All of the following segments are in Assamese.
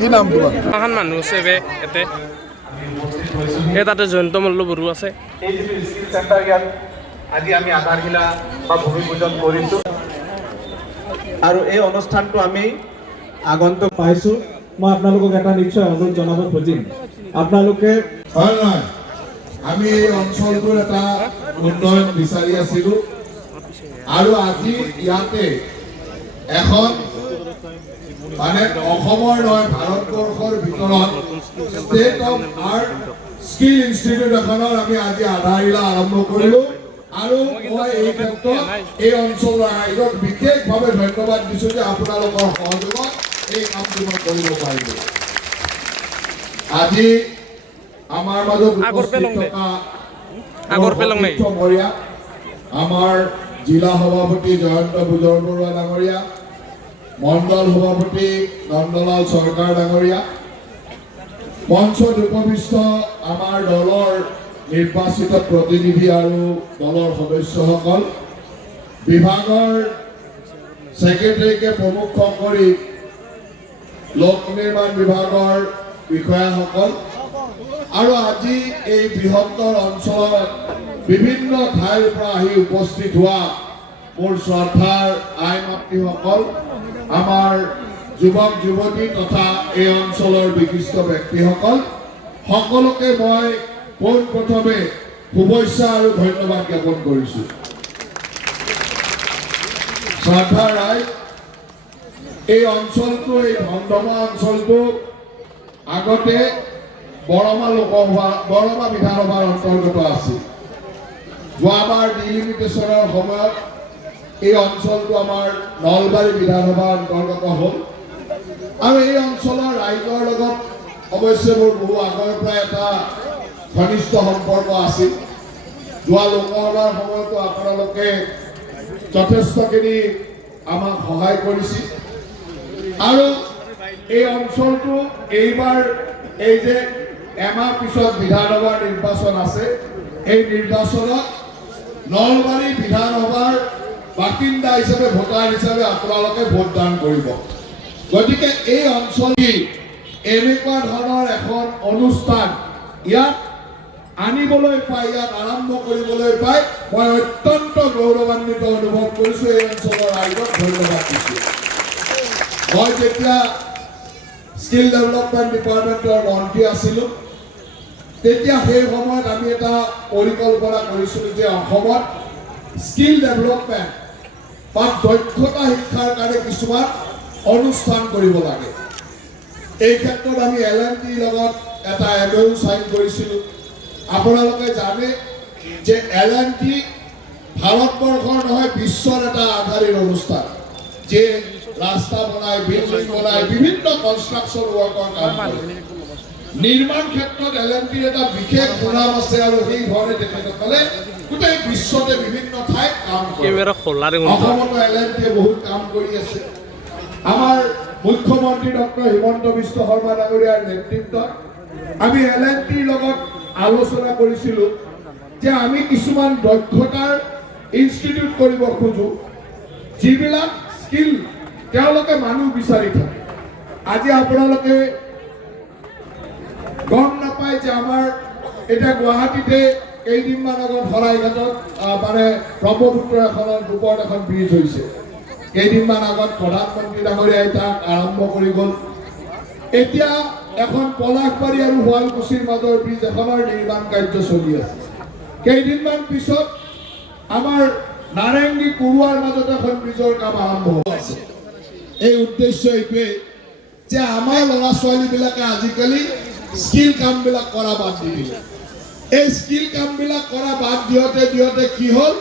কি নাম তোমাৰ? এখন মানুহ আছে বে এতে তাতে জয়ন্ত মল্ল বড়ো আছে। এই যিটো স্কিল চেণ্টাৰ ইয়াত আজি আমি আধাৰশিলা বা ভূমি পূজন কৰিছোঁ আৰু এই অনুষ্ঠানটো আমি আগন্তুক পাইছোঁ। মই আপোনালোকক এটা নিশ্চয় অনুৰোধ জনাব খুজিম, আপোনালোকে হয় নহয়, আমি এই অঞ্চলটোৰ এটা উন্নয়ন বিচাৰি আছিলোঁ আৰু আজি ইয়াতে এখন মানে অসমৰ নহয় ভাৰতবৰ্ষৰ ভিতৰত state of art skill institute এখনৰ আমি আজি আধাৰশিলা আৰম্ভ কৰিলোঁ আৰু মই এই ক্ষেত্ৰত এই অঞ্চলৰ ৰাইজক বিশেষভাৱে ধন্যবাদ দিছোঁ যে আপোনালোকৰ সহযোগত এই কামটো মই কৰিব পাৰিলোঁ। আজি আমাৰ মাজত উপস্থিত থকা আমাৰ জিলা সভাপতি জয়ন্ত বুজৰ বৰুৱা ডাঙৰীয়া, মণ্ডল সভাপতি নন্দলাল চৰকাৰ ডাঙৰীয়া, মঞ্চত উপবিষ্ট আমাৰ দলৰ নিৰ্বাচিত প্ৰতিনিধি আৰু দলৰ সদস্যসকল, বিভাগৰ ছেক্ৰেটাৰীকে প্ৰমুখ কৰি লোক নিৰ্মাণ বিভাগৰ বিষয়াসকল আৰু আজি এই বৃহত্তৰ অঞ্চলত বিভিন্ন ঠাইৰ পৰা আহি উপস্থিত হোৱা মোৰ শ্ৰদ্ধাৰ আই মাতৃসকল, আমাৰ যুৱক যুৱতী তথা এই অঞ্চলৰ বিশিষ্ট ব্যক্তিসকল, সকলোকে মই পোনপ্ৰথমে শুভেচ্ছা আৰু ধন্যবাদ জ্ঞাপন কৰিছোঁ। শ্ৰদ্ধাৰ ৰাইজ, এই অঞ্চলটো, এই ধমধমা অঞ্চলটো আগতে বৰমা বিধানসভাৰ অন্তৰ্গত আছিল। যোৱাবাৰ ডিলিমিটেশ্যনৰ সময়ত এই অঞ্চলটো আমাৰ নলবাৰী বিধানসভাৰ অন্তৰ্গত হ'ল আৰু এই অঞ্চলৰ ৰাইজৰ লগত অৱশ্যে মোৰ বহু আগৰ পৰা এটা ঘনিষ্ঠ সম্পৰ্ক আছিল। যোৱা লোকসভাৰ সময়তো আপোনালোকে যথেষ্টখিনি আমাক সহায় কৰিছিল আৰু এই অঞ্চলটো এইবাৰ এই যে এমাহ পিছত বিধানসভাৰ নিৰ্বাচন আছে, এই নিৰ্বাচনত নলবাৰী বিধানসভাৰ বাসিন্দা হিচাপে ভোটাৰ হিচাপে আপোনালোকে ভোটদান কৰিব। গতিকে এই অঞ্চলটি এনেকুৱা ধৰণৰ এখন অনুষ্ঠান ইয়াত আনিবলৈ পাই, ইয়াত আৰম্ভ কৰিবলৈ পাই মই অত্যন্ত গৌৰৱান্বিত অনুভৱ কৰিছোঁ। এই অঞ্চলৰ ৰাইজক ধন্যবাদ দিছোঁ। মই যেতিয়া স্কিল ডেভেলপমেণ্ট ডিপাৰ্টমেণ্টৰ মন্ত্ৰী আছিলোঁ তেতিয়া সেই সময়ত আমি এটা পৰিকল্পনা কৰিছিলোঁ যে অসমত স্কিল ডেভেলপমেণ্ট বা দক্ষতা শিক্ষাৰ কাৰণে কিছুমান অনুষ্ঠান কৰিব লাগে। এই ক্ষেত্ৰত আমি L&Tৰ লগত এটা MOU চাইন কৰিছিলোঁ। আপোনালোকে জানে যে L&T ভাৰতবৰ্ষৰ নহয় বিশ্বৰ এটা আগশাৰীৰ অনুষ্ঠান, যে ৰাস্তা বনায়, বিল্ডিং বনায়, বিভিন্ন কনষ্ট্ৰাকশ্যন ৱৰ্কৰ কাম কৰে। নিৰ্মাণ ক্ষেত্ৰত L&Tৰ এটা বিশেষ সুনাম আছে আৰু সেই ধৰণে তেখেতসকলে গোটেই বিশ্বতে বিভিন্ন ঠাইত কাম কৰে। অসমতো L&Tয়ে বহুত কাম কৰি আছে। আমাৰ মুখ্যমন্ত্ৰী ডক্টৰ হিমন্ত বিশ্ব শৰ্মা ডাঙৰীয়াৰ নেতৃত্বত আমি L&Tৰ লগত আলোচনা কৰিছিলোঁ যে আমি কিছুমান দক্ষতাৰ ইনষ্টিটিউট কৰিব খোজোঁ, যিবিলাক স্কিল তেওঁলোকে মানুহ বিচাৰি থাকে। আজি আপোনালোকে গম নাপায় যে আমাৰ এতিয়া গুৱাহাটীতে কেইদিনমান আগত শৰাইঘাটত মানে ব্ৰহ্মপুত্ৰ এখনৰ ওপৰত এখন ব্ৰিজ হৈছে। কেইদিনমান আগত প্ৰধানমন্ত্ৰী ডাঙৰীয়াই তাক আৰম্ভ কৰি গ'ল। এতিয়া এখন পলাশবাৰী আৰু শুৱালকুছিৰ মাজৰ ব্ৰিজ এখনৰ নিৰ্মাণ কাৰ্য চলি আছে। কেইদিনমান পিছত আমাৰ নাৰেংগী কুৰুৱাৰ মাজত এখন ব্ৰিজৰ কাম আৰম্ভ হ'ব আছে। এই উদ্দেশ্য এইটোৱে যে আমাৰ ল'ৰা ছোৱালীবিলাকে আজিকালি স্কিল কামবিলাক কৰা বাদ দি দিলে। এই স্কিল কামবিলাক কৰা বাদ দিওঁতে কি হ'ল,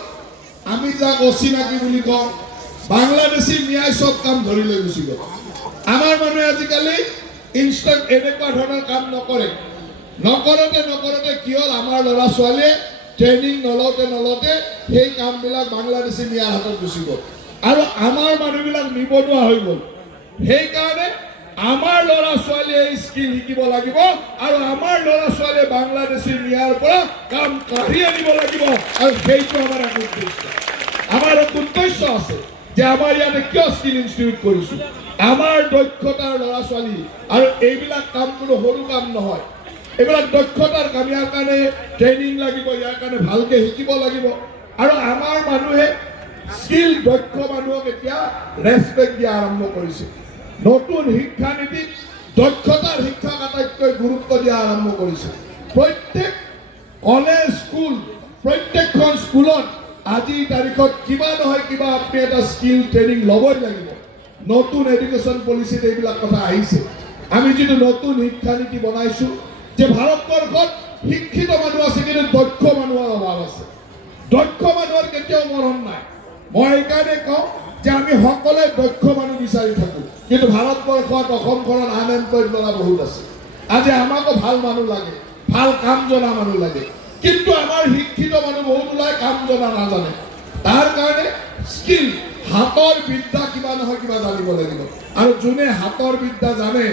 আমি যাক অচিনাকি বুলি কওঁ, বাংলাদেশী ন্যায় চব কাম ধৰি লৈ গুচি গ'ল। আমাৰ মানুহে আজিকালি ইনষ্টেণ্ট এনেকুৱা ধৰণৰ কাম নকৰোঁতে কি হ'ল, আমাৰ ল'ৰা ছোৱালীয়ে ট্ৰেইনিং নলওঁতে সেই কামবিলাক বাংলাদেশী ন্যায়ৰ হাতত গুচি গ'ল আৰু আমাৰ মানুহবিলাক নিবনুৱা হৈ গ'ল। সেইকাৰণে আমাৰ ল'ৰা ছোৱালীয়ে এই স্কিল শিকিব লাগিব আৰু আমাৰ ল'ৰা ছোৱালীয়ে বাংলাদেশী ন্যায়ৰ পৰা কাম কাঢ়ি আনিব লাগিব আৰু সেইটো আমাৰ এক উদ্দেশ্য। আমাৰ এক উদ্দেশ্য আছে যে আমাৰ ইয়াতে কিয় স্কিল ইনষ্টিটিউট কৰিছোঁ। আমাৰ দক্ষতাৰ ল'ৰা ছোৱালী, আৰু এইবিলাক কাম কোনো সৰু কাম নহয়, এইবিলাক দক্ষতাৰ কাম। ইয়াৰ কাৰণে ট্ৰেইনিং লাগিব, ইয়াৰ কাৰণে ভালকে শিকিব লাগিব। আৰু আমাৰ মানুহে স্কিল দক্ষ মানুহক এতিয়া ৰেচপেক্ট দিয়া আৰম্ভ কৰিছে। নতুন শিক্ষানীতিত দক্ষতাৰ শিক্ষাক আটাইতকৈ গুৰুত্ব দিয়া আৰম্ভ কৰিছে। প্ৰত্যেক কলেজ স্কুল, প্ৰত্যেকখন স্কুলত আজিৰ তাৰিখত কিবা নহয় কিবা আপুনি এটা স্কিল ট্ৰেইনিং ল'বই লাগিব। নতুন এডুকেশ্যন পলিচিত এইবিলাক কথা আহিছে। আমি যিটো নতুন শিক্ষানীতি বনাইছোঁ যে ভাৰতবৰ্ষত শিক্ষিত মানুহ আছে কিন্তু দক্ষ মানুহৰ অভাৱ আছে। দক্ষ মানুহৰ কেতিয়াও মৰণ নাই। মই এইকাৰণে কওঁ যে আমি সকলোৱে দক্ষ মানুহ বিচাৰি থাকোঁ, কিন্তু ভাৰতবৰ্ষত অসমখনত আনএমপ্লয়ড ল'ৰা বহুত আছে। আজি আমাকো ভাল মানুহ লাগে, ভাল কাম জনা মানুহ লাগে, কিন্তু আমাৰ শিক্ষিত মানুহ বহুত ওলাই কাম জনা নাজানে। তাৰ কাৰণে স্কিল, হাতৰ বিদ্যা কিবা নহয় কিবা জানিব লাগিব। আৰু যোনে হাতৰ বিদ্যা জানে,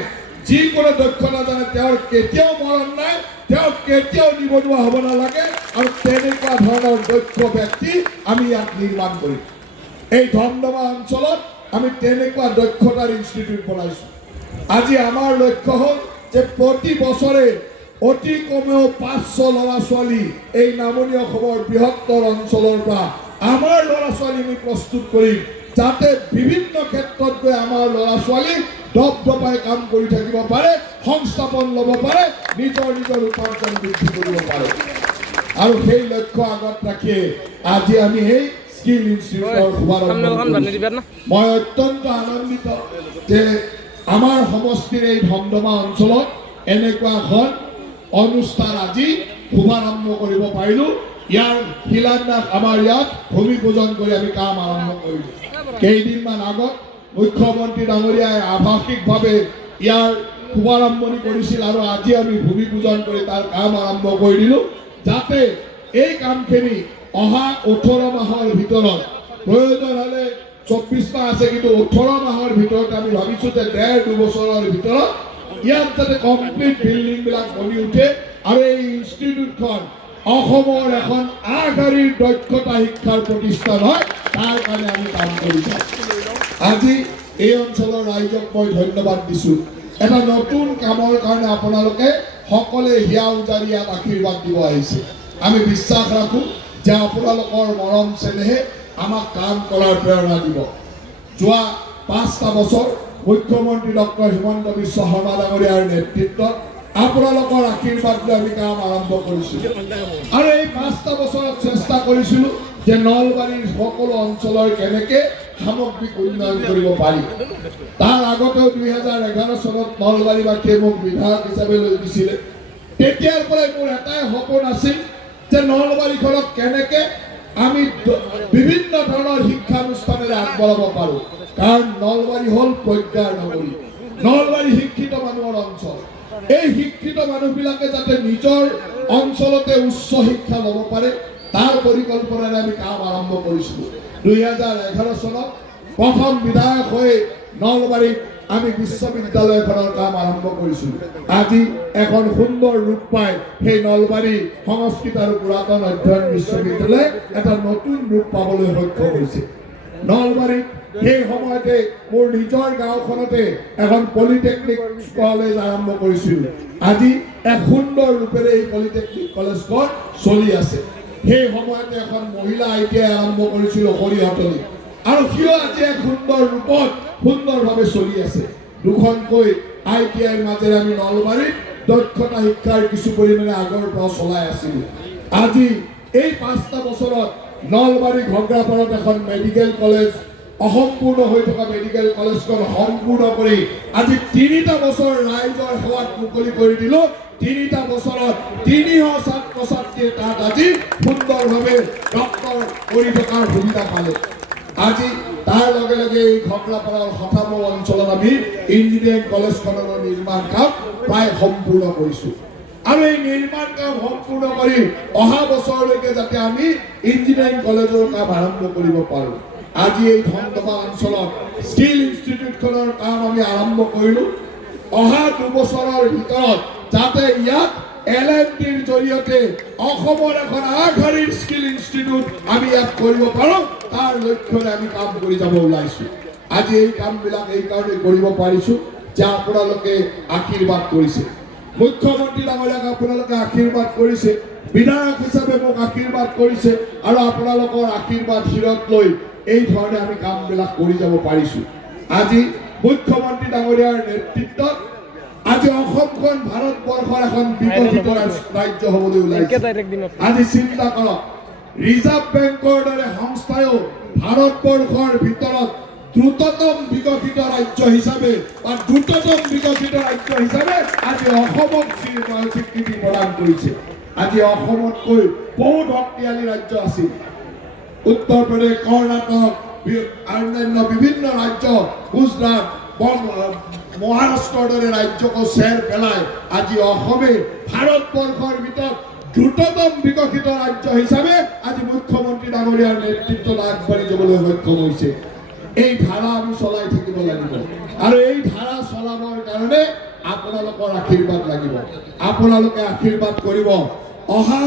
যিকোনো দক্ষতা জানে, তেওঁৰ কেতিয়াও মৰণ নাই, তেওঁ কেতিয়াও নিবনুৱা হ'ব নালাগে। আৰু তেনেকুৱা ধৰণৰ দক্ষ ব্যক্তি আমি ইয়াত নিৰ্মাণ কৰিম। এই ধমধমা অঞ্চলত আমি তেনেকুৱা দক্ষতাৰ ইনষ্টিটিউট বনাইছোঁ। আজি আমাৰ লক্ষ্য হ'ল যে প্ৰতি বছৰে অতি কমেও 500 ল'ৰা ছোৱালী এই নামনি অসমৰ বৃহত্তৰ অঞ্চলৰ পৰা আমাৰ ল'ৰা ছোৱালী আমি প্ৰস্তুত কৰিম, যাতে বিভিন্ন ক্ষেত্ৰত গৈ আমাৰ ল'ৰা ছোৱালী দপদপাই কাম কৰি থাকিব পাৰে, সংস্থাপন ল'ব পাৰে, নিজৰ উপাৰ্জন বৃদ্ধি কৰিব পাৰে। আৰু সেই লক্ষ্য আগত ৰাখিয়ে আজি আমি এই স্কিল ইনষ্টিটিউটৰ শুভাৰম্ভ কৰিছোঁ। মই অত্যন্ত আনন্দিত যে আমাৰ সমষ্টিৰ এই ধমধমা অঞ্চলত এনেকুৱা এখন অনুষ্ঠান আজি শুভাৰম্ভ কৰিব পাৰিলোঁ। ইয়াৰ শিলান্যাস আমাৰ ইয়াত ভূমি পূজন কৰি আমি কাম আৰম্ভ কৰিলোঁ। কেইদিনমান আগত মুখ্যমন্ত্ৰী ডাঙৰীয়াই আভাসিকভাৱে ইয়াৰ শুভাৰম্ভণি কৰিছিল, আৰু আজি আমি ভূমি পূজন কৰি তাৰ কাম আৰম্ভ কৰি দিলোঁ, যাতে এই কামখিনি অহা 18 মাহৰ ভিতৰত, প্ৰয়োজন হ'লে 24 মাহ আছে, কিন্তু 18 মাহৰ ভিতৰত আমি ভাবিছোঁ যে 1.5-2 বছৰৰ ভিতৰত ইয়াত যাতে কমপ্লিট বিল্ডিংবিলাক বনি উঠে, আৰু এই ইনষ্টিটিউটখন অসমৰ এখন আগশাৰীৰ দক্ষতা শিক্ষাৰ প্ৰতিষ্ঠান হয়, তাৰ কাৰণে আমি কাম কৰিছোঁ। আজি এই অঞ্চলৰ ৰাইজক মই ধন্যবাদ দিছোঁ। এটা নতুন কামৰ কাৰণে আপোনালোকে সকলোৱে হিয়া উজাৰি ইয়াত আশীৰ্বাদ দিব আহিছে। আমি বিশ্বাস ৰাখোঁ যে আপোনালোকৰ মৰম চেনেহে আমাক কাম কৰাৰ প্ৰেৰণা দিব। যোৱা 5টা বছৰ মুখ্যমন্ত্ৰী ডক্টৰ হিমন্ত বিশ্ব শৰ্মা ডাঙৰীয়াৰ নেতৃত্বত আপোনালোকৰ আশীৰ্বাদ লৈ আমি কাম আৰম্ভ কৰিছিলোঁ। আৰু এই 5টা বছৰত চেষ্টা কৰিছিলোঁ যে নলবাৰীৰ সকলো অঞ্চলৰ কেনেকৈ সামগ্ৰিক উন্নয়ন কৰিব পাৰি। তাৰ আগতেও 2011 চনত নলবাৰীবাসীয়ে মোক বিধায়ক হিচাপে লৈ দিছিলে। তেতিয়াৰ পৰাই মোৰ এটাই সপোন আছিল যে নলবাৰীখনক কেনেকৈ আমি বিভিন্ন ধৰণৰ শিক্ষানুষ্ঠানেৰে আগবঢ়াব পাৰোঁ। কাৰণ নলবাৰী হ'ল প্ৰজ্ঞাৰ নগৰী, নলবাৰী শিক্ষিত মানুহৰ অঞ্চল। এই শিক্ষিত মানুহবিলাকে যাতে নিজৰ অঞ্চলতে উচ্চ শিক্ষা ল'ব পাৰে, তাৰ পৰিকল্পনাৰে আমি কাম আৰম্ভ কৰিছিলোঁ। 2011 চনত প্ৰথম বিধায়ক হৈ নলবাৰীত আমি বিশ্ববিদ্যালয়খনৰ কাম আৰম্ভ কৰিছিলোঁ। আজি এখন সুন্দৰ ৰূপ পাই সেই নলবাৰী সংস্কৃত আৰু পুৰাতন অধ্যয়ন বিশ্ববিদ্যালয়ে এটা নতুন ৰূপ পাবলৈ সক্ষম হৈছে। নলবাৰীত সেই সময়তে মোৰ নিজৰ গাঁওখনতে এখন পলিটেকনিক কলেজ আৰম্ভ কৰিছিলোঁ। আজি এক সুন্দৰ ৰূপেৰে এই পলিটেকনিক কলেজখন চলি আছে। সেই সময়তে এখন মহিলা ITI আৰম্ভ কৰিছিলোঁ খৰিহতলী, আৰু সিও আজি এক সুন্দৰ ৰূপত সুন্দৰভাৱে চলি আছে। দুখনকৈ ITIৰ মাজেৰে আমি নলবাৰীত দক্ষতা শিক্ষাৰ কিছু পৰিমাণে আগৰ পৰা চলাই আছিলোঁ। আজি এই 5টা বছৰত নলবাৰী ঘগ্ৰাপাৰত এখন মেডিকেল কলেজ, অসম্পূৰ্ণ হৈ থকা মেডিকেল কলেজখন সম্পূৰ্ণ কৰি আজি 3টা বছৰ ৰাইজৰ সেৱাত মুকলি কৰি দিলোঁ। 3টা বছৰত 300 ছাত্ৰ ছাত্ৰীয়ে তাত আজি সুন্দৰভাৱে ডক্টৰ কৰি থকাৰ সুবিধা পালে। আজি তাৰ লগে লগে এই ঘগ্ৰাপাৰাৰ হঠামৌ অঞ্চলত আমি ইঞ্জিনিয়াৰিং কলেজখনৰ নিৰ্মাণ কাম প্ৰায় সম্পূৰ্ণ কৰিছোঁ। আৰু এই নিৰ্মাণ কাম সম্পূৰ্ণ কৰি অহা বছৰলৈকে যাতে আমি ইঞ্জিনিয়াৰিং কলেজৰ কাম আৰম্ভ কৰিব পাৰোঁ। আজি এই ধমধমা অঞ্চলত স্কিল ইনষ্টিটিউটখনৰ কাম আমি আৰম্ভ কৰিলোঁ। অহা 2 বছৰৰ ভিতৰত যাতে ইয়াত LNTৰ জৰিয়তে অসমৰ এখন আগশাৰীৰ স্কিল ইনষ্টিটিউট আমি ইয়াত কৰিব পাৰোঁ, তাৰ লক্ষ্যৰে আমি কাম কৰি যাব ওলাইছোঁ। আজি এই কামবিলাক এই কাৰণে কৰিব পাৰিছোঁ যে আপোনালোকে আশীৰ্বাদ কৰিছে। মুখ্যমন্ত্ৰী ডাঙৰীয়াক আপোনালোকে আশীৰ্বাদ কৰিছে, বিধায়ক হিচাপে মোক আশীৰ্বাদ কৰিছে, আৰু আপোনালোকৰ আশীৰ্বাদ শিৰত লৈ এই ধৰণে আমি কামবিলাক কৰি যাব পাৰিছোঁ। আজি মুখ্যমন্ত্ৰী ডাঙৰীয়াৰ নেতৃত্বত আজি অসমখন ভাৰতবৰ্ষৰ এখন বিকশিত ৰাজ্য হ'বলৈ ওলাইছে। আজি চিন্তা কৰক, ৰিজাৰ্ভ বেংকৰ দৰে সংস্থায়ো ভাৰতবৰ্ষৰ ভিতৰত দ্ৰুততম বিকশিত ৰাজ্য হিচাপে বা দ্ৰুততম বিকশিত ৰাজ্য হিচাপে আজি অসমক স্বীকৃতি প্ৰদান কৰিছে। আজি অসমতকৈ বহু শক্তিশালী ৰাজ্য আছিল। উত্তৰ প্ৰদেশ, কৰ্ণাটক, অন্যান্য বিভিন্ন ৰাজ্য, গুজৰাট, মহাৰাষ্ট্ৰৰ দৰে ৰাজ্যকো চেৰ পেলাই আজি অসমে ভাৰতবৰ্ষৰ ভিতৰত দ্ৰুততম বিকশিত ৰাজ্য হিচাপে আজি মুখ্যমন্ত্ৰী ডাঙৰীয়াৰ নেতৃত্বত আগবাঢ়ি যাবলৈ সক্ষম হৈছে। এই ধাৰা আমি চলাই থাকিব লাগিব, আৰু এই ধাৰা চলাবৰ কাৰণে আপোনালোকৰ আশীৰ্বাদ লাগিব। আপোনালোকে আশীৰ্বাদ কৰিব। অহা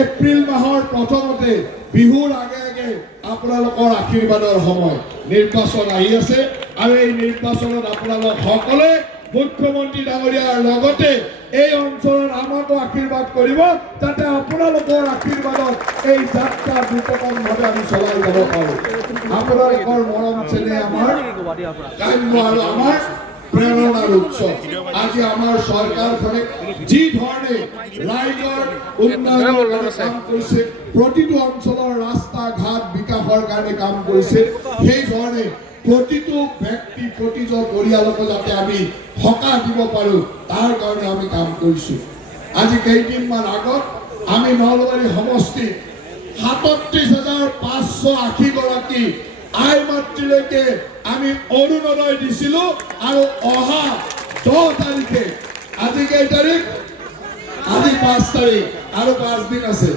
এপ্ৰিল মাহৰ প্ৰথমতে বিহুৰ আগে আগে আপোনালোকৰ আশীৰ্বাদৰ সময়। নিৰ্বাচন আহি আছে, আৰু এই নিৰ্বাচনত আপোনালোক সকলোৱে মুখ্যমন্ত্ৰী ডাঙৰীয়াৰ লগতে এই অঞ্চলৰ আমাকো আশীৰ্বাদ কৰিব, যাতে আপোনালোকৰ আশীৰ্বাদত এই যাত্ৰা দ্ৰুততমভাৱে আমি চলাই যাব পাৰোঁ। আপোনালোকৰ মৰম চেনেহ আমাৰ কাম্য আৰু আমাৰ প্ৰেৰণাৰ উৎস। আজি আমাৰ চৰকাৰখনে যি ধৰণে ৰাইজৰ উন্নয়নৰ কাৰণে কাম কৰিছে, প্ৰতিটো অঞ্চলৰ ৰাস্তা ঘাট বিকাশৰ কাৰণে কাম কৰিছে, সেই ধৰণে প্ৰতিটো ব্যক্তি, প্ৰতিজন পৰিয়ালকো যাতে আমি সকাহ দিব পাৰোঁ তাৰ কাৰণে আমি কাম কৰিছোঁ। আজি কেইদিনমান আগত আমি নলবাৰী সমষ্টিত 37,580 গৰাকী আই মাতৃলৈকে আমি অৰুণোদয় দিছিলোঁ, আৰু অহা 10 তাৰিখে, আজি কেই তাৰিখ? আজি 5 তাৰিখ, আৰু 5 দিন আছে,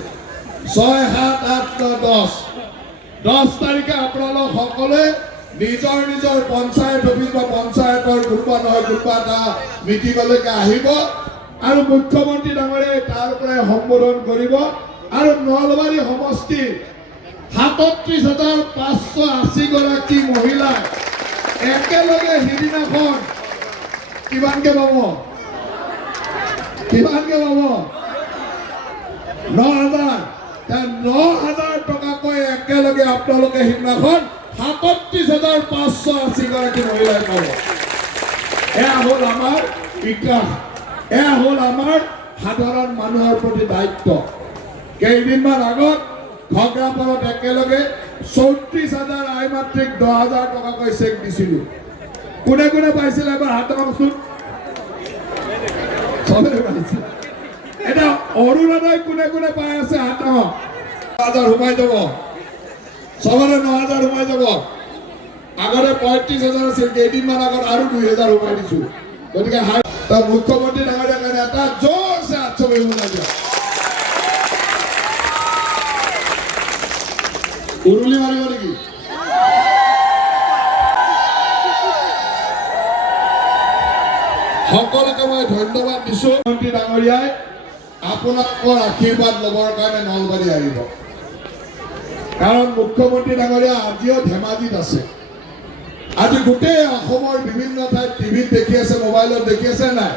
6, 7, 8, 9, 10 তাৰিখে আপোনালোক সকলোৱে নিজৰ নিজৰ পঞ্চায়ত অফিচ বা পঞ্চায়তৰ কোনোবা নহয় কোনোবা এটা মিটিঙলৈকে আহিব, আৰু মুখ্যমন্ত্ৰী ডাঙৰীয়াই তাৰ পৰাই সম্বোধন কৰিব। আৰু নলবাৰী সমষ্টিৰ 37,580 গৰাকী মহিলাই একেলগে সিদিনাখন কিমানকে পাব? 9,000 টকাকৈ একেলগে আপোনালোকে সিদিনাখন 37,580 গৰাকী মহিলাই পাব। এয়া হ'ল আমাৰ বিকাশ, এয়া হ'ল আমাৰ সাধাৰণ মানুহৰ প্ৰতি দায়িত্ব। কেইদিনমান আগত ঘগ্ৰাপাৰত একেলগে 34,000 আই মাতৃক 10,000 টকাকৈ চেক দিছিলোঁ। কোনে কোনে পাইছিল এবাৰ হাত লওকচোন? চবে পাইছে। এটা অৰুণোদয় কোনে কোনে পাই আছে হাত লওক। 9,000 সোমাই যাব, চবৰে 9,000 সোমাই যাব। আগতে 35,000 আছিল, কেইদিনমান আগত আৰু 2,000 সোমাই দিছোঁ। গতিকে মুখ্যমন্ত্ৰী ডাঙৰীয়াৰ কাৰণে এটা জোৰছে হাত চবে বনাই দিয়ক। উৰুলি মাৰিব নেকি? সকলোকে মই ধন্যবাদ দিছোঁ। মন্ত্ৰী ডাঙৰীয়াই আপোনালোকৰ আশীৰ্বাদ ল'বৰ কাৰণে নলবাৰী আহিব, কাৰণ মুখ্যমন্ত্ৰী ডাঙৰীয়া আজিও ধেমাজিত আছে। আজি গোটেই অসমৰ বিভিন্ন ঠাইত টিভিত দেখি আছে, মোবাইলত দেখি আছে নাই,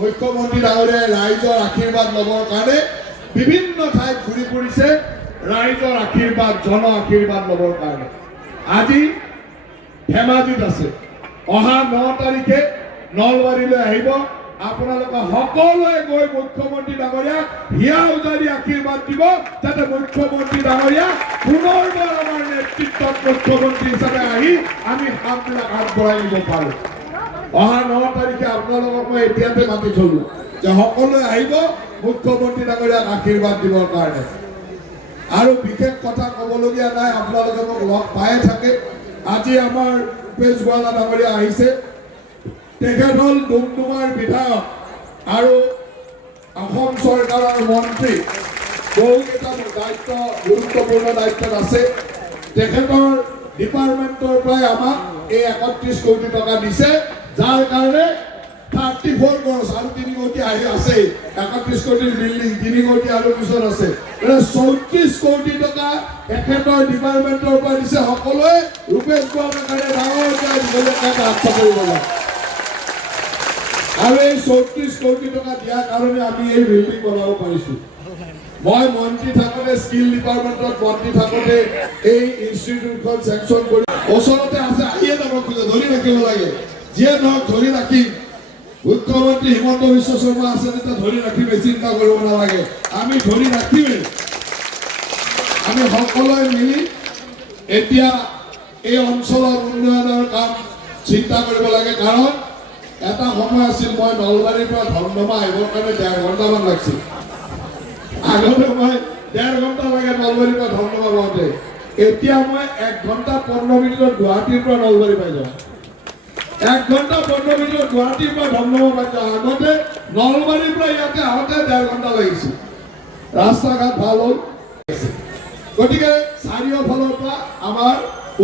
মুখ্যমন্ত্ৰী ডাঙৰীয়াই ৰাইজৰ আশীৰ্বাদ ল'বৰ কাৰণে বিভিন্ন ঠাইত ঘূৰি ফুৰিছে, ৰাইজৰ আশীৰ্বাদ, জন আশীৰ্বাদ ল'বৰ কাৰণে। আজি ধেমাজিত আছে, অহা 9 তাৰিখে নলবাৰীলৈ আহিব। আপোনালোকে সকলোৱে গৈ মুখ্যমন্ত্ৰী ডাঙৰীয়াক হিয়া উজাৰি আশীৰ্বাদ দিব, যাতে মুখ্যমন্ত্ৰী ডাঙৰীয়া পুনৰবাৰ আমাৰ নেতৃত্বত মুখ্যমন্ত্ৰী হিচাপে আহি আমি কামবিলাক আগবঢ়াই নিব পাৰোঁ। অহা 9 তাৰিখে আপোনালোকক মই এতিয়াতে মাতি থলোঁ যে সকলোৱে আহিব মুখ্যমন্ত্ৰী ডাঙৰীয়াক আশীৰ্বাদ দিবৰ কাৰণে। আৰু বিশেষ কথা ক'বলগীয়া নাই, আপোনালোকে মোক লগ পায়ে থাকে। আজি আমাৰ উপেশ গোৱালা ডাঙৰীয়া আহিছে, তেখেত হ'ল ডুমডুমাৰ বিধায়ক আৰু অসম চৰকাৰৰ মন্ত্ৰী, বহুকেইটা দায়িত্ব, গুৰুত্বপূৰ্ণ দায়িত্বত আছে। তেখেতৰ ডিপাৰ্টমেণ্টৰ পৰাই আমাক এই 31 কোটি টকা দিছে, যাৰ কাৰণে 34 crores আৰু 3 কোটি আহি আছে। 31 কোটিৰ বিল্ডিং 3 কোটি আৰু পিছত আছে। 34 কোটি টকা এখেতৰ ডিপাৰ্টমেণ্টৰ পৰা দিছে সকলোৱে ৰূপেশ গোৱালাৰ কাৰণে ডাঙৰকৈ হাত কৰিব লাগে আৰু এই 34 কোটি টকা দিয়াৰ কাৰণে আমি এই বিল্ডিং বনাব পাৰিছো মই মন্ত্ৰী থাকোঁতে স্কিল ডিপাৰ্টমেণ্টত মন্ত্ৰী থাকোঁতে এই ইনষ্টিটিউটখন চেংচন কৰি ওচৰতে আছে আহিয়ে যাব খোজে ধৰি ৰাখিব লাগে যিয়ে নহওক ধৰি ৰাখিম মুখ্যমন্ত্ৰী হিমন্ত বিশ্ব শৰ্মা আছে তেতিয়া ধৰি ৰাখিমে চিন্তা কৰিব নালাগে আমি ধৰি ৰাখিমেই আমি সকলোৱে মিলি এতিয়া এই অঞ্চলৰ উন্নয়নৰ কাম চিন্তা কৰিব লাগে কাৰণ এটা সময় আছিল মই নলবাৰীৰ পৰা ধৰ্মমা আহিবৰ কাৰণে 1.5 ঘণ্টামান লাগিছিল আগতে মই 1.5 ঘণ্টা লাগে নলবাৰীৰ পৰা ধৰ্মমা যাওঁতে এতিয়া মই 1 ঘণ্টা 15 মিনিটত গুৱাহাটীৰ পৰা নলবাৰী পাই যাওঁ 1 ঘণ্টা 15 মিনিটত গুৱাহাটীৰ পৰা ধৰ্মমা পাই যাওঁ আগতে নলবাৰীৰ পৰা ইয়াতে আহোঁতে 1.5 ঘণ্টা লাগিছিল ৰাস্তা ঘাট ভাল হ'ল গতিকে চাৰিওফালৰ পৰা আমাৰ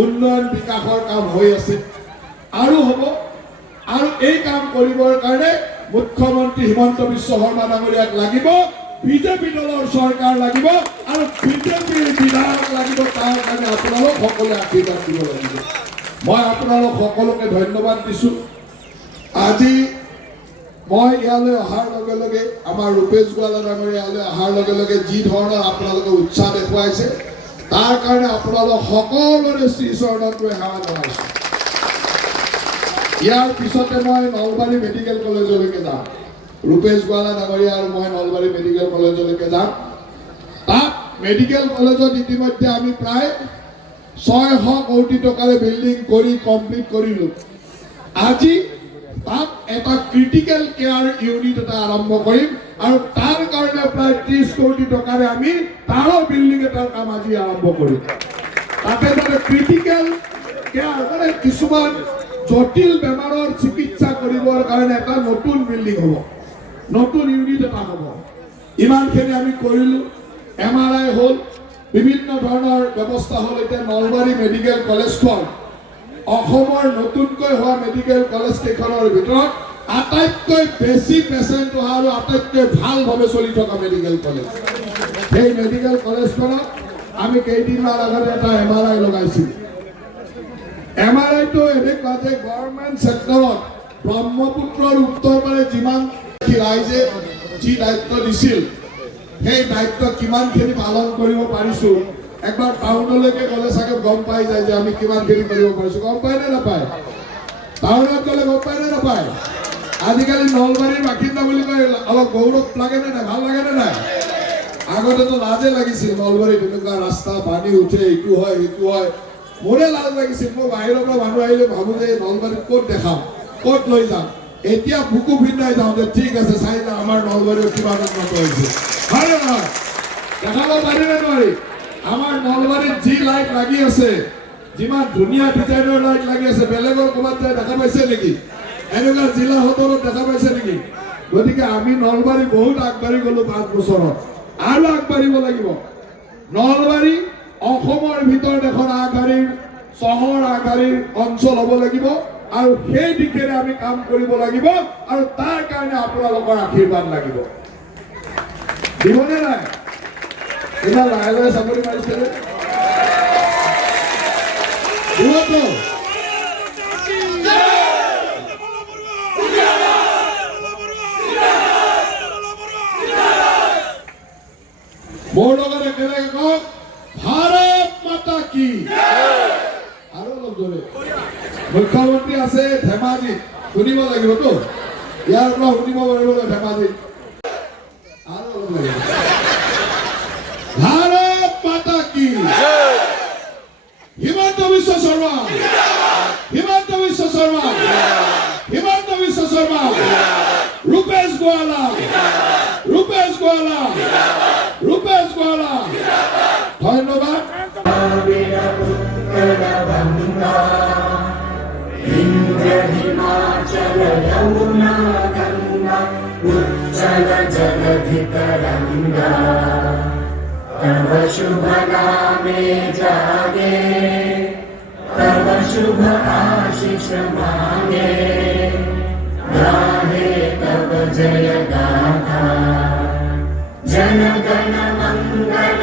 উন্নয়ন বিকাশৰ কাম হৈ আছে আৰু হ'ব আৰু এই কাম কৰিবৰ কাৰণে মুখ্যমন্ত্ৰী হিমন্ত বিশ্ব শৰ্মা ডাঙৰীয়াক লাগিব বিজেপি দলৰ চৰকাৰ লাগিব আৰু বিজেপিৰ বিধায়ক লাগিব তাৰ কাৰণে আপোনালোক সকলোৱে আশীৰ্বাদ দিব লাগিব মই আপোনালোক সকলোকে ধন্যবাদ দিছোঁ আজি মই ইয়ালৈ অহাৰ লগে লগে আমাৰ ৰূপেশ গোৱালা ডাঙৰীয়া ইয়ালৈ অহাৰ লগে লগে যি ধৰণৰ আপোনালোকে উৎসাহ দেখুৱাইছে তাৰ কাৰণে আপোনালোক সকলোৰে শ্ৰীচৰণত মই সেৱা জনাইছোঁ ইয়াৰ পিছতে মই নলবাৰী মেডিকেল কলেজলৈকে যাম ৰূপেশ গোৱালা ডাঙৰীয়া আৰু মই নলবাৰী মেডিকেল কলেজলৈকে যাম তাত মেডিকেল কলেজত ইতিমধ্যে আমি প্ৰায় 600 কোটি টকাৰে বিল্ডিং কৰি কমপ্লিট কৰিলোঁ আজি তাত এটা ক্ৰিটিকেল কেয়াৰ ইউনিট এটা আৰম্ভ কৰিম আৰু তাৰ কাৰণে প্ৰায় 30 কোটি টকাৰে আমি তাৰো বিল্ডিং এটাৰ কাম আজি আৰম্ভ কৰিম তাতে মানে ক্ৰিটিকেল কেয়াৰ মানে কিছুমান জটিল বেমাৰৰ চিকিৎসা কৰিবৰ কাৰণে এটা নতুন বিল্ডিং হ'ব নতুন ইউনিট এটা হ'ব ইমানখিনি আমি কৰিলোঁ MRI হ'ল বিভিন্ন ধৰণৰ ব্যৱস্থা হ'ল এতিয়া নলবাৰী মেডিকেল কলেজখন অসমৰ নতুনকৈ হোৱা মেডিকেল কলেজ কেইখনৰ ভিতৰত আটাইতকৈ বেছি পেচেণ্ট অহা আৰু আটাইতকৈ ভালভাৱে চলি থকা মেডিকেল কলেজ সেই মেডিকেল কলেজখনত আমি কেইদিনমান আগতে এটা MRI লগাইছিলোঁ MRI-টো এনেকুৱা যে গভৰ্ণমেণ্ট ছেক্টৰত ব্ৰহ্মপুত্ৰৰ উত্তৰ পাৰে যিমান ৰাইজে যি দায়িত্ব দিছিল সেই দায়িত্ব কিমানখিনি পালন কৰিব পাৰিছোঁ একবাৰ টাউনলৈকে গ'লে চাগে গম পাই যায় যে আমি কিমানখিনি কৰিব পাৰিছোঁ গম পায় নে নাপায় টাউনত গ'লে গম পায় নে নাপায় আজিকালি নলবাৰীৰ বাসিন্দা বুলি কয় অলপ গৌৰৱ লাগে নে নাই ভাল লাগে নে নাই আগতেতো লাজে লাগিছিল নলবাৰীত এনেকুৱা ৰাস্তা পানী উঠে এইটো হয় সেইটো হয় মোৰে লাজ লাগিছিল মই বাহিৰৰ পৰা মানুহ আহিলে ভাবোঁ যে নলবাৰীত ক'ত দেখাম ক'ত লৈ যাম এতিয়া বুকু ভিন্দাই যাওঁ যে ঠিক আছে চাই যাওঁ আমাৰ নলবাৰীত কিমান উন্নত হৈছে হয় নে নহয় দেখাব পাৰি নে নোৱাৰি আমাৰ নলবাৰীত যি লাইট লাগি আছে যিমান ধুনীয়া ডিজাইনৰ লাইট লাগি আছে বেলেগৰ ক'ৰবাত যায় দেখা পাইছে নেকি এনেকুৱা জিলা সদৰত দেখা পাইছে নেকি গতিকে আমি নলবাৰী বহুত আগবাঢ়ি গ'লোঁ 5 বছৰত আৰু আগবাঢ়িব লাগিব নলবাৰী অসমৰ ভিতৰত এখন আগশাৰীৰ চহৰ আগশাৰীৰ অঞ্চল হ'ব লাগিব আৰু সেই দিশেৰে আমি কাম কৰিব লাগিব আৰু তাৰ কাৰণে আপোনালোকৰ আশীৰ্বাদ লাগিব দিবনে নাই এতিয়া লাহে লাহে চাকৰি মাৰিছিলে দিবতো মোৰ লগত একেলগে কওক ভাৰত মাতা কি আৰু অলপ জোৰে মুখ্যমন্ত্ৰী আছে ধেমাজি শুনিব লাগিবতো ইয়াৰ পৰা শুনিব পাৰিব ধেমাজি আৰু অলপ লাগিব ভাৰত মাতা কি হিমন্ত বিশ্ব শৰ্মা হিমন্ত বিশ্ব শৰ্মা হিমন্ত বিশ্ব শৰ্মা ৰূপেশ গোৱালা ৰূপেশ গোৱালা রূপেশ গোয়ালা ধন্যবাদ হিমাচল যমুনা গঙ্গা উচ্চল জলধি তরঙ্গা তব শুভ নামে জাগে তব শুভ আশিষ মাগে গাহে তব জয় গাথা जन गण मंगल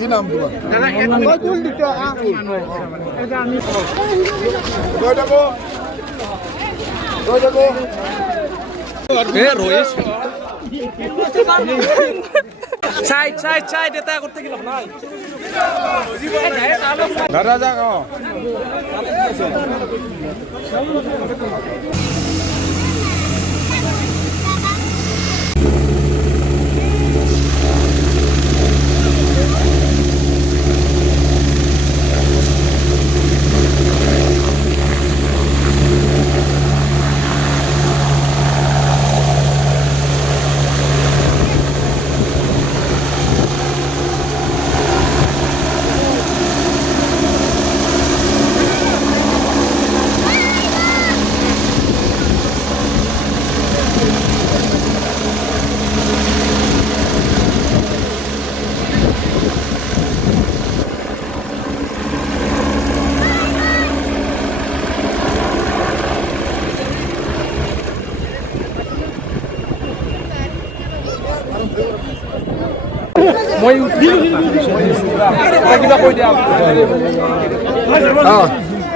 কি নাম তোমার চাই এটা করতে গেলাম না দাদা যাক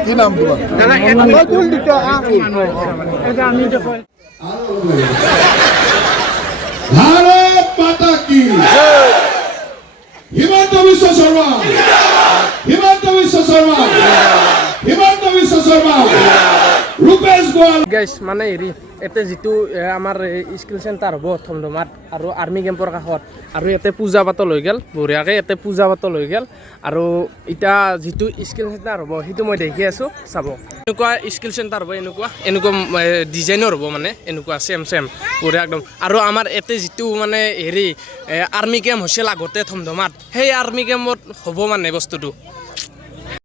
কি নাম তোমার ভারত মাতা কি হিমন্ত বিশ্ব শর্মা হিমন্ত বিশ্ব শর্মা হিমন্ত বিশ্ব শর্মা রূপেশ গোয়াল গাইছ মানে হেৰি ইয়াতে যিটো আমাৰ স্কিল চেণ্টাৰ হ'ব থমথমাত আৰু আৰ্মি কেম্পৰ কাষত আৰু ইয়াতে পূজা পাতল হৈ গ'ল বঢ়িয়াকৈ ইয়াতে পূজা পাতল হৈ গ'ল আৰু এতিয়া যিটো স্কিল চেণ্টাৰ হ'ব সেইটো মই দেখি আছোঁ চাব এনেকুৱা স্কিল চেণ্টাৰ হ'ব এনেকুৱা ডিজাইনৰ হ'ব মানে এনেকুৱা ছেম বঢ়িয়া একদম আৰু আমাৰ ইয়াতে যিটো মানে হেৰি আৰ্মি কেম্প হৈছিল আগতে থমথমাত সেই আৰ্মি কেম্পত হ'ব মানে বস্তুটো